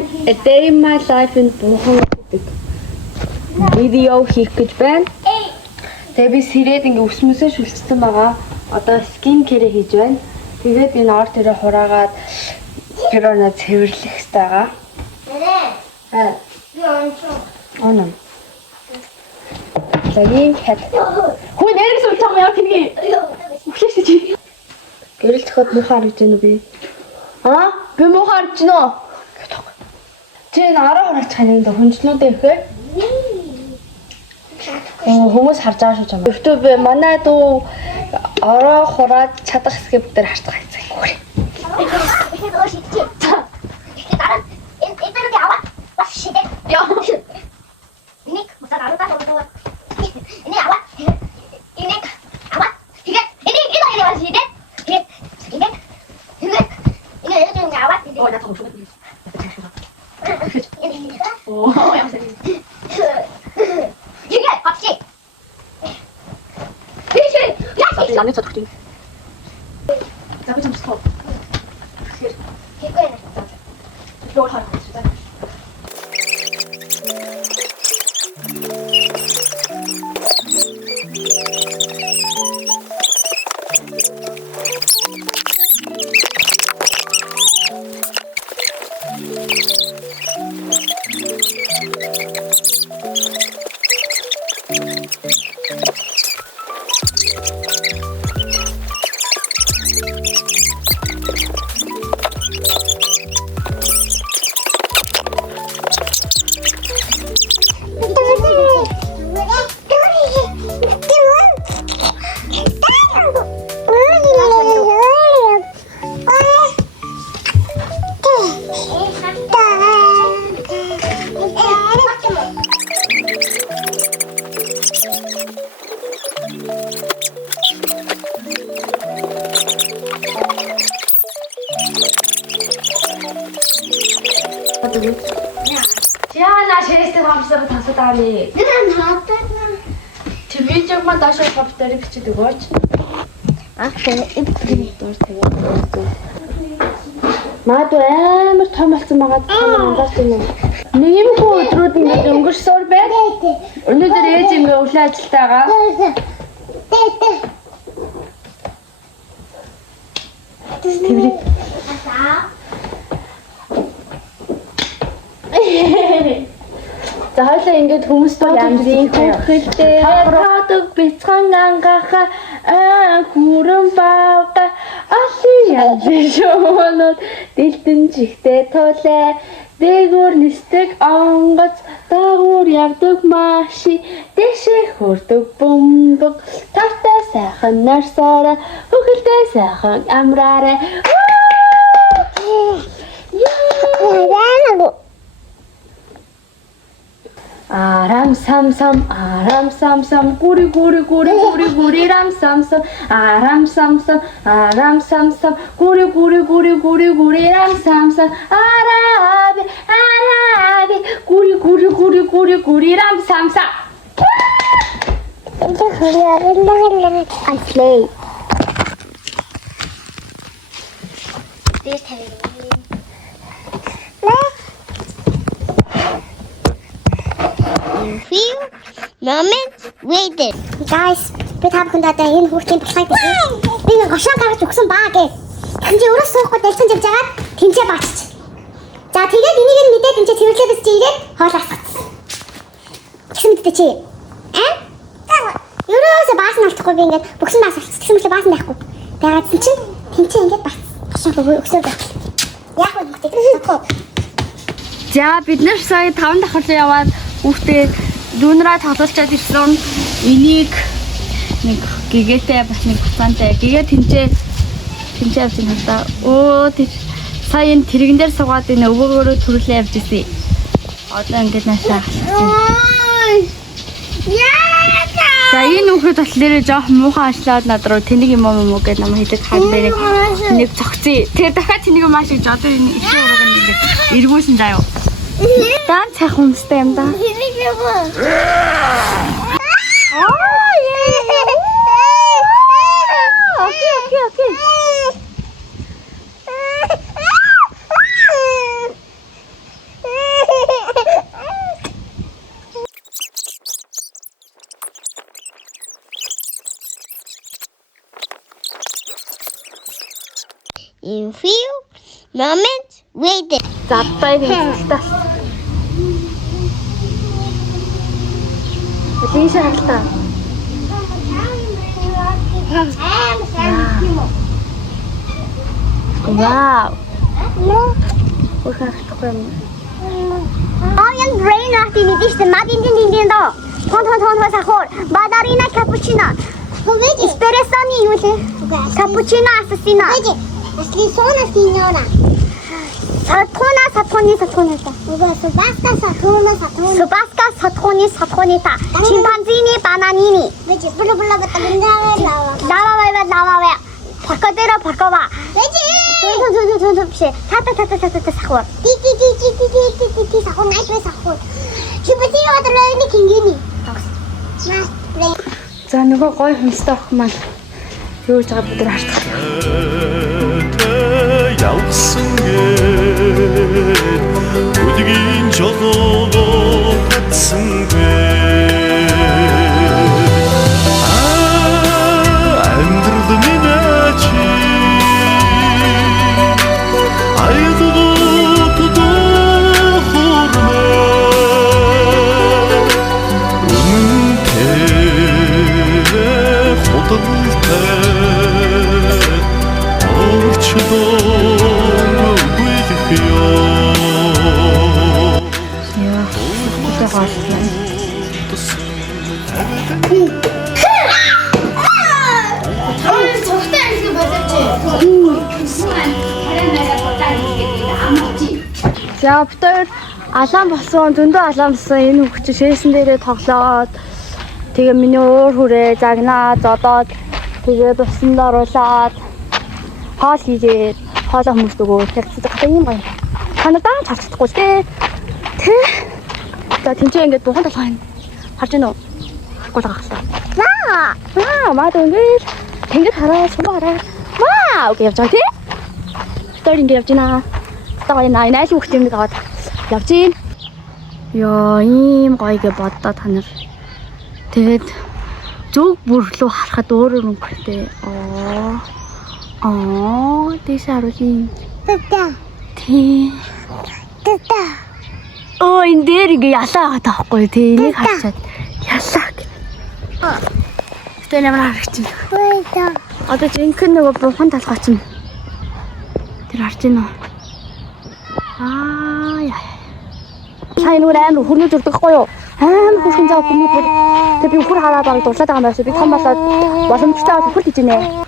time a day in my life in Бухан гэдэг видео хийх гэж байна. Тэгээ би сэрээд ингээ өвсмөсөө шүлцсэн байгаа. Одоо skin care хийж байна. Тэгээд энэ ор дээрээ хураагаад гэрона цэвэрлэх хэрэгтэй байгаа. Би онцоо. Лагийн хад. Хөө нэрээс үлчээ яа тэнгээ. Өглөөс чи. Гэрэл төхөд муу харж байна уу би? Би муу харж байна уу? Чи нараа хараач ханаа энэ хүнжлүүдээ ихэ. Хүмүүс харж байгаа шүү чам. YouTube манай дүү ороо хураад чадах хэсгээ бүгдээр харцгаа хайцгаа гүрээ. Lange Zeit stehen. Da wird es kommen. Hier gehen. Lol halt wieder. Яна шээстэй хамсаар тасадааны. Чи видеогоо даашаа хавтаар бичиж өгөөч. Тэгээ дуур тэгээ. Маад амар том болсон байгаа анзаарч байна. Нэг юм хөө өдрүүд ингээд өнгөрсөөр байна. Өнөөдөр ээж ингээ өглөө ажилтаа байгаа. Тэврээ. За хоёлаа ингээд хүмүүстэй янзын хөлтэй хаадаг бяцхан ангаха хүрэн баага алсын янзын шоонод дэлтэн чихтэй тулаа дээгүүр нисдэг онгоц дагуур явдаг маши дэшээ хөрдөг бөмбөг тартай сайхан нарсаараа хөлтэй сайхан амраараа Aram sam sam guri guri guri guri guri ram sam sam aram sam sam guri guri guri guri guri ram sam sam arabi guri guri guri guri guri ram sam sam I play this time few moments waited. Guys, би та бүхэнд одоо энэ хүүхдийн туслахыг хэлье. Би гошоо гаргаж өгсөн баа гэ. Тэнцээ өрөөс суухгүй дэлсэн явж байгаад тэнцээ баачч. За тэгээд энийг нь мэдээд тэнцээ цэвэрлээ бис чи ирээд хоол асгацсан. Гэсэн мэдтэй чи. Өрөөсөө баасан алдахгүй би ингээд бүгсэн баас болчихсон. Тэгсэн мэт баасан байхгүй. Тэгээд чинь тэнцээ ингээд бац. Гошоо өгсөөр байх. Яг нь мэдээ. За бид нар сая 5 давхар яваад хүүхдээ дүүнраа тоглуулчаад ирсэн. Энийг нэг гэгээтэй бас нэг хуцаантай. Гэгээ тэнцээ явж байна та. Өө тэр сая энэ тэрэгэн дээр суугаад энэ өвөөгөөрөө төрүүлээ явж ирсэн. Одоо ингээд наашаа. За энэ хүүхэд болохоор жоох муухан ашлаад над руу тэнийг юм уу гэж намайг хэлээд хаад дээр нэг цогцъё. Тэгээ дахиад тэнийг юм аашиж одоо энэ их ураг ингээд эргүүлсэн заа юу. Дан цах хүнстэй юм да. Окей. in few moments later. Заптай хэлтээс. Лиш халтаа. Wow. Onion brain natin ito matindin daw. Ton sahur. Badarina cappuccino. Espresso ni yun. Cappuccino assassino. Asli sona signora. Satrona ta. Subasca satroni ta. Chimpanzini bananini. Lava. 바꿔봐. 왜지? 타타 사고. 띠 사고 나이트 사고. 슈퍼티가 들어있는 긴기니. За нөгөө гой хүнстэй ах маань юу гэж байгаа бид нар хардаг. Явсан гээ өдгийн жолоо татсан гээ амьдрал минь чи айдууд дохормэ үнтэй худалтай орчдоо бүлэх ёо Яа, хөөе. За битээр алаан болсон, зөндөө алаан болсон энэ хөвч шээсэн дээрээ тоглоод тэгээ миний уур хүрээ загнаа зодоод тэгээ буснаа оруулаад хоол хийгээд хоолоо хүмүүст өгөө хэрэгцээ юм байна. Танадаа ч харагдахгүй тий. За тэнцээ ингээд бухан толгой байна. Харж гинөө. Харахгүй байгаа хэлээ. Маа дөнгөөр тэнгэр хараа сумаа хараа. Вау гэж явж байгаа тий. Битээр ингээд явж гинаа. Гоё найс хүүхд юм аваад явж гин. Ёо ийм гоё гэж боддоо та нар. Тэгээд зөв бүрлүү харахад өөр өнгөтэй. Тийш харуулъя. Тата. Тий. Энэ дээр ингээ ялаа байгаа таахгүй тий. Энийг харчаад ялаа гэх. Тэ ямар харагч байна. Одоо жинхэнэ нөгөө бухан талхай чинь. Тэр харж байна уу? Яа. Сайн нүр амар хөрнөж өрдөг хгүй юу? Амар хөрхэн зав хүмүүд тэг би хөр хараад байгаа дурлаад байгаа юм байна. Би том болоод боломжтой хөр хийж байна.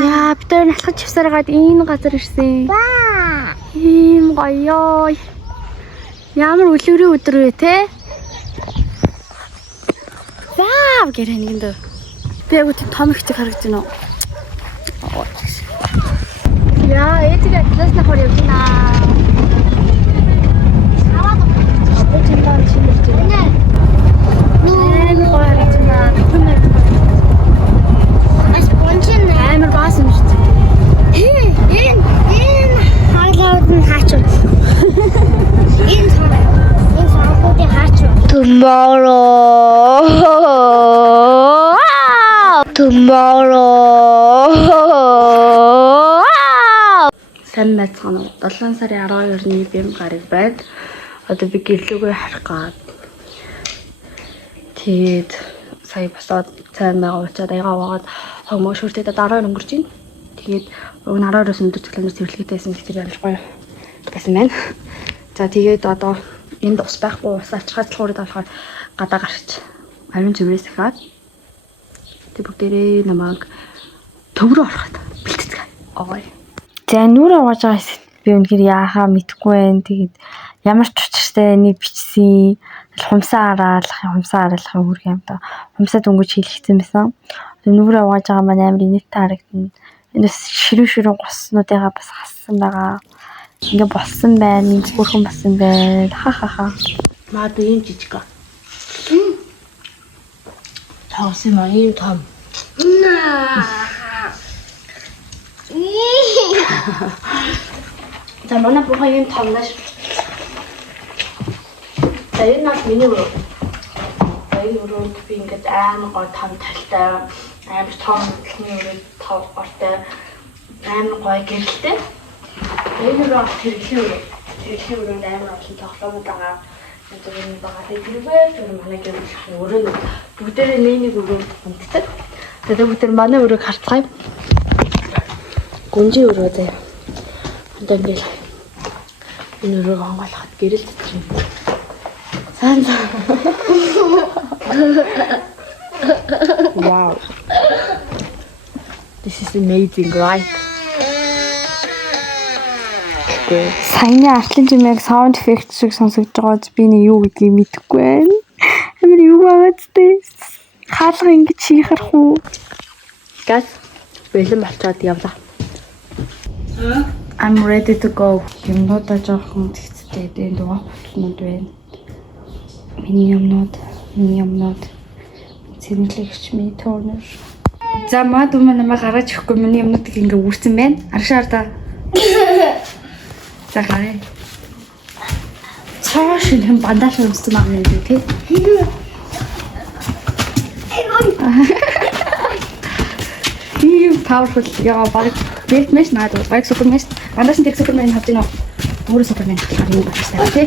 Яа, бид нар алхаж чивсараад энэ газар ирсэн. Ийм гоё. Ямар үлгэрийн өдөр вэ те? Вау гэх юм нэгэнд. Би яг тийм том ихтэй харагдаж байна уу? Яа, ээжигээ класс нахор явж байна. Аваад өгч чинь шинэрч байна. Амар гоё харагдаж байна. Амар баасан шүү дээ. Энэ хаалгууд нь хаач. Энэ хаалгуудыг хаач. Tomorrow. Сайн байцгаана уу? 7 сарын 12-ны бэм гараг байна. Одоо би гэрлүүгээ харах гад. Тэгээд сая босоод цайн байгаа уучаад аягаа угаад хогмоо шүртээд дараа өнгөрч байна. Тэгээд өгн 12-оос өндөр цэглэнээр цэвэрлэгтэйсэн гэдэг юм гоё гэсэн байна. За тэгээд одоо энд ус байхгүй ус ачхаад цалхуурыг болохоор гадаа гарч ариун цэврээс дахиад тэг бүгдээрээ намайг төв рүү ороход бэлтгэдэг. Ой. За нүрэ угааж байгаа би үнэхээр яахаа мэдэхгүй байна. Тэгээд ямар ч учиртай нэг бичсэн хумсаа араалахын үүрэг юм да. Хумсаа дөнгөж хийлгэсэн байсан. Нүрэ угааж байгаа маань амар инээдтэй харагдана. Энэ ширүүн госнуудыгаа бас хассан байгаа. Ингээ болсон байна. Бүрхэн болсон байна. Ха. Маад ийм жижиг. Тоосон маа ийм том. За манай бүхэн ийм том наш. За энэ нас миний өрөө. Энэ өрөөнд би ингээд амар гоо том талтай амар том хөдөлгөөний өрөө тав ортой амар гоё гэрэлтэй. Энийг бол хэрэглээ өрөөнд амар олон тоглоомод байгаа. Зөвхөн байгаа. Тэрвээ зөв манай гэрэл өрөөнд бүгдээрээ нэг өрөөнд унтдаг. Тэгээд бүгдээр манай өрөөг харцгаая. Гүнжи өрөө заяа. Одоо ингээл энэ өрөөг хонголоход гэрэл чинь. Сан. Wow. This is amazing, right? Саяны артлын жимээг саунд эффект шиг сонсогдож байгааз би нэг юу гэдгийг мэдэхгүй байна. Амар юу байгаа зү? Хаалга ингэж хийхэрх үү? Газ бэлэн болчиход явлаа. I'm ready to go. Юмнуудаа жоохон тэгцтэй энэ дугаа болтнууд байна. Миний юмнууд. Цэнэглэгч ми тонер. За мад намайг гаргаж ирэхгүй миний юмнуудыг ингээ үүрсэн байна. Аршаар та. За гараа. Цааш юм бандаж өмссөн байгаа юм тий. Тийм powerful яа баг бэтмэш наад баг супермэш бандаж нэг супермен хавж гинөө. Өөр супермен харин юм байна тий.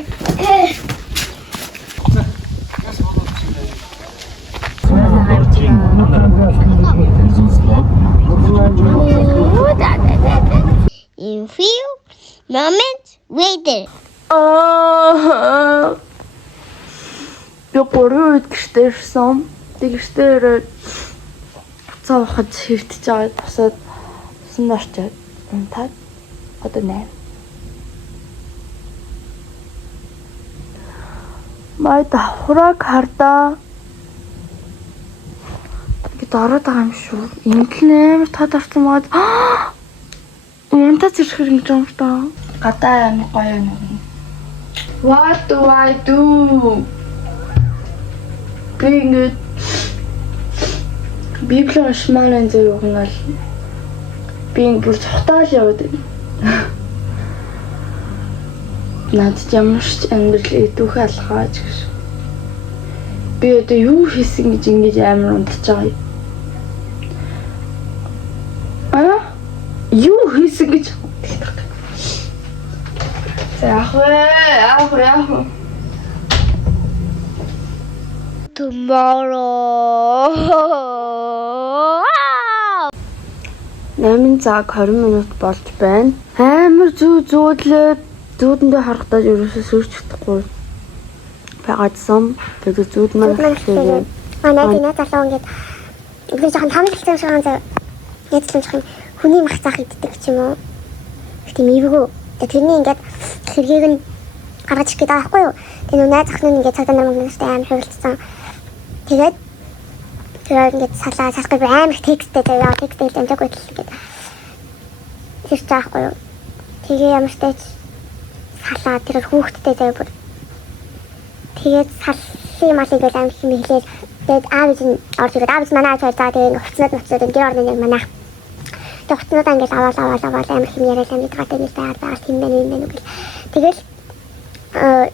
In few moments later. Би гурван үед гэртээ ирсэн. Тэгэртээ цаахад хэвтэж байгаа. Босоод сан орчоод унтаад одоо 8. Май давхраг хардаа. Гэт ороод байгаа юм шүү. Инглээр тод авсан мод. Унтаж ирэх юм жоо та. Гадаа амар гоё нэг. What do I do? Гингэд Библийг уншмаар энэ юм бол би бүр цухтаал яваад байна. Надад ямар ч амьдрал идүүх алхаач гэж. Би одоо юу хийсэн гэж ингэж амар унтаж байгаа юм. Юу хийсэн гэж. Яах вэ? Tomorrow. 8 цаг 20 минут болж байна. Амар зүүдлээд зүүдэндээ харахтаа ерөөсөө сүрч чадахгүй байгаадсан. Тэгээд зүүд маань хэлээ. Манай залуу ингээд би жоохон хамталсан шиг яцлах хүний мах цаах иддэг ч юм уу. Тийм эвгүй. Тэрний ингээд хэргийг нь гаргаж ирэх гэдэг аахгүй юу. Тэгээ найз ах нь ингээд цагдаа нар мөнгөстэй амар хөвөлдсөн. Тэгээд тэр ингээд салахгүй амар тексттэй заяа тексттэй амжаагүй л гэдэг. Тэр чаахгүй юу. Тэгээ ямар ч тач салаа тэр хүүхдтэй заяа бүр. Тэгээд саллын малыг л амар хэм хэлээд тэгээд аавч нь орж ирээд аавч манай аав цаа тэгээд хувцснууд энэ орны нэг манайх тогтнод ангил аваад амар хэм яриад амьд гадаг нэг байгаад тийм байна үгүй. Тэгэл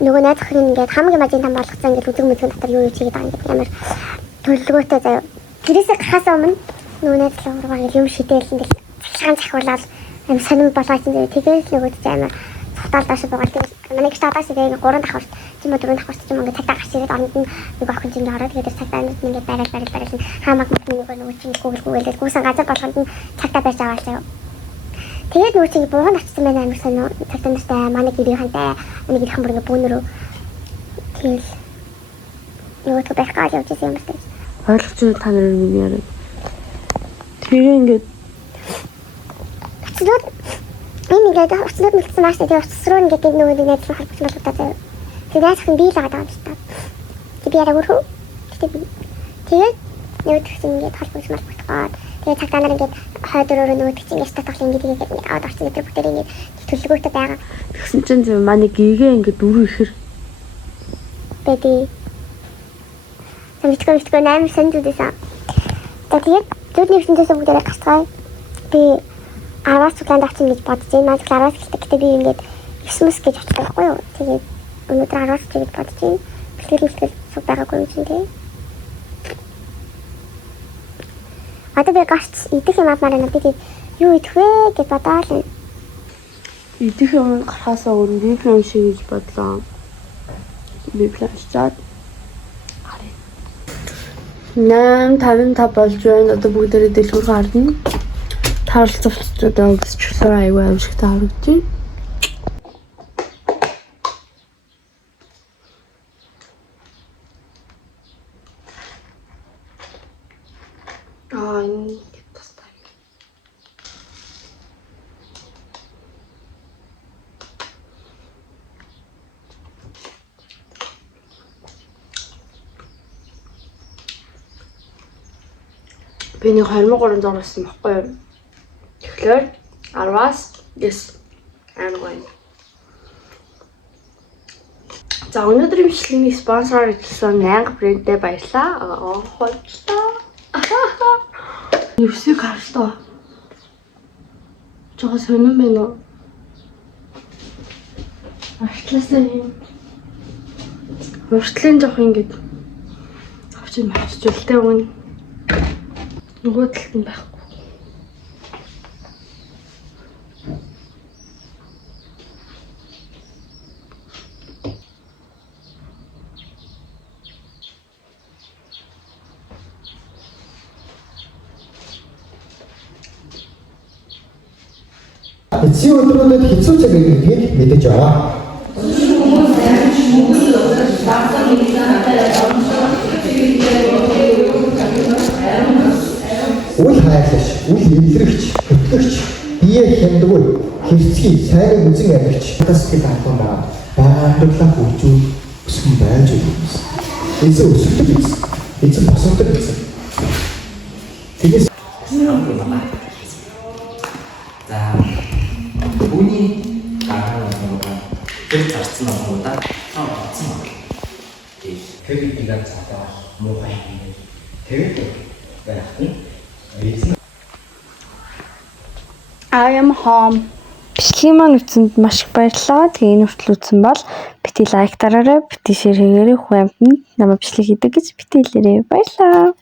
нөгөө найз ах нь ингээд хамгийн мажин там болгоцсон ингээд үзэг мэдхэн дотор юу чигээд байгаа ингээд амар төлөвлөгөөтэй заяа. Тэрээсээ гарахаас өмнө нөгөө найз руугаа юм шидээл ингээд цахилгаан захиулаад амар сонирм болгооч заяа. Тэгээд нөгөө ч амар цухтаалдаа шиг байгаа. Тэгээд манай гişтаадаас тэгээд 3 давхар тийм үү 4 давхар ч юм ингээд цагтаа гарч ирээд оронд нь нөгөө охин чинь ороод тэгээд цагтаа ингээд барайл хаамаг нөгөө чинь гүйлээд гүйсэн газар болгонд нь цагтаа барьж аваад заяа. Тэгээд нөгөө чинь бууганд очсон байна амар сонио цагтаа настай манай гэрийнхэнтэй нэг их хамбарга бүүнөрөө тэгэл нөгөө ч байх гал явж ирсэн юм байна. Ойлгож байна та нарын нэг яриа. Тэгээ ингээд очсон ингээд очсон мэлсэн маш тэгээд очсон руу ингээд нөгөө нэг найз харж болоо та. Тэгээд яасан би л байгаа юм шиг та. Би яраа өрхөө. Тэгээд нөгөө чинь ингээд холбож маргуулгаад тэгээд цагтаа нар ингээд хойдороор нөгөө чинь ингээд татгалын ингээд аваад орсон гэдэг бүгд ингээд төлөвлөгөөтэй байгаа. тэгсэн чинь зөв манай гээгээ ингээд дөрөв ихэр Бэди. Самчгүй амар санджуудсан. Тэгээд зүудний хүчнээс бүгдээрээ гацгаая. Би 10-аас цуглаанд авчих гэж бодож байна. Наад 10-аас гэлтэй. Гэтэ би ингээд 9-с гэж очих байхгүй юу? Тэгээд өнөөдөр 10-аас гэж бодож байна. Бэлтгэл суг байгаагүй юм чинь тий. Одоо би гарч идэх юм авмаар байна. Би юу идэх вэ гэж бодоол. Идэх юм гарахаасаа өмнө библи уншия гэж бодлоо. Библи уншаад 8:55 болж байна. Одоо бүгдээрээ дэлгүүр гарна. Тааралцуулчдаа өгсчлөө аягүй амжигтай харагдаж байна. Энэ тастай. Би нэг 23 зурсан байхгүй юу? Тэгэхээр 10-аас 9 аймаг. За өнөөдрийн бичлэгийн спонсор гэсэн Нянга брэндтэй баярлалаа. Хоолчлаа. Юусыг харстаа. Жоо сонирн байна уу? Артлаасаа юм. Уртлын жоох ингэж авчин мачж үлтэй өгнө. Нөгөө талд нь байхгүй. Эцсийн өдрүүдэд хэцүү цаг гэдгийг мэдэж аваа. Үл хайрлагч, үл эвлэрэгч, хөтлөгч, бие хямдгүй, хэрцгий, сайн үзэн амьдарч, тасгал албаа байгаачлаа хөгжүүл өсгөн байж өгөөс. Эзэн өсөлтөг эзэн, эзэн босолдог эзэн. Тэгээс за үүний дараа нь тэр зарцсан номуудаа олцсон байна. Тэр игээр цаадаа муухай юм. Тэгээд байх нь I am home. Бичлэгийн маань үзсэнд маш их баярлалаа. Тэгээ энэ хүртэл үзсэн бол бити лайк дараарай, бити шеэр хийгээрэй, хүн амтнд намайг бичлэг хийдэг гэж бити хэлээрэй. Баярлалаа.